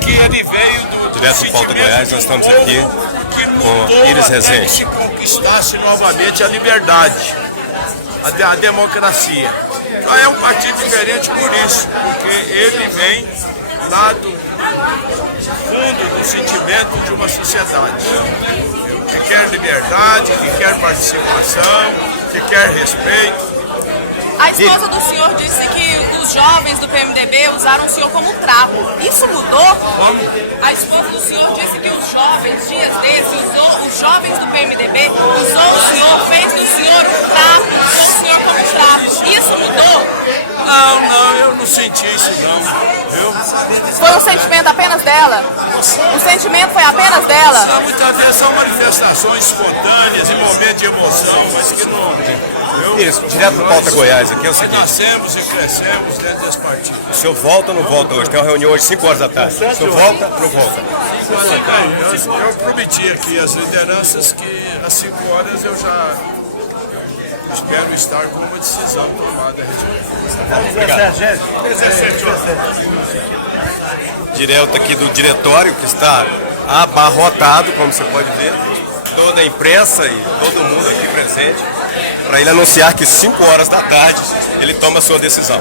Que ele veio direto do Pauta Goiás, nós estamos aqui com Iris Rezende. Que se conquistasse novamente a liberdade, a democracia. Então é um partido diferente por isso, porque ele vem lá do fundo do sentimento de uma sociedade que quer liberdade, que quer participação, que quer respeito. A esposa do senhor disse que os jovens do PMDB usaram o senhor como trapo. Isso mudou? Como? A esposa do senhor disse que os jovens, dias desses, os jovens do PMDB usou o senhor, fez do senhor um trapo, usou o senhor como trapo. Isso mudou? Não, eu não senti isso não, viu? Foi um sentimento apenas dela? O sentimento foi apenas dela? Não, muitas vezes são manifestações espontâneas, em momentos de emoção, mas que não... Isso, direto do Pauta Goiás, aqui é o seguinte. Nascemos e crescemos dentro desse partido. O senhor volta ou não volta hoje? Tem uma reunião hoje 5 horas da tarde. O senhor volta ou não volta? Eu prometi aqui às lideranças que às 5 horas eu já espero estar com uma decisão tomada a respeito. Direto aqui do diretório, que está abarrotado, como você pode ver. Toda a imprensa e todo mundo aqui presente, para ele anunciar que 5 horas da tarde ele toma a sua decisão.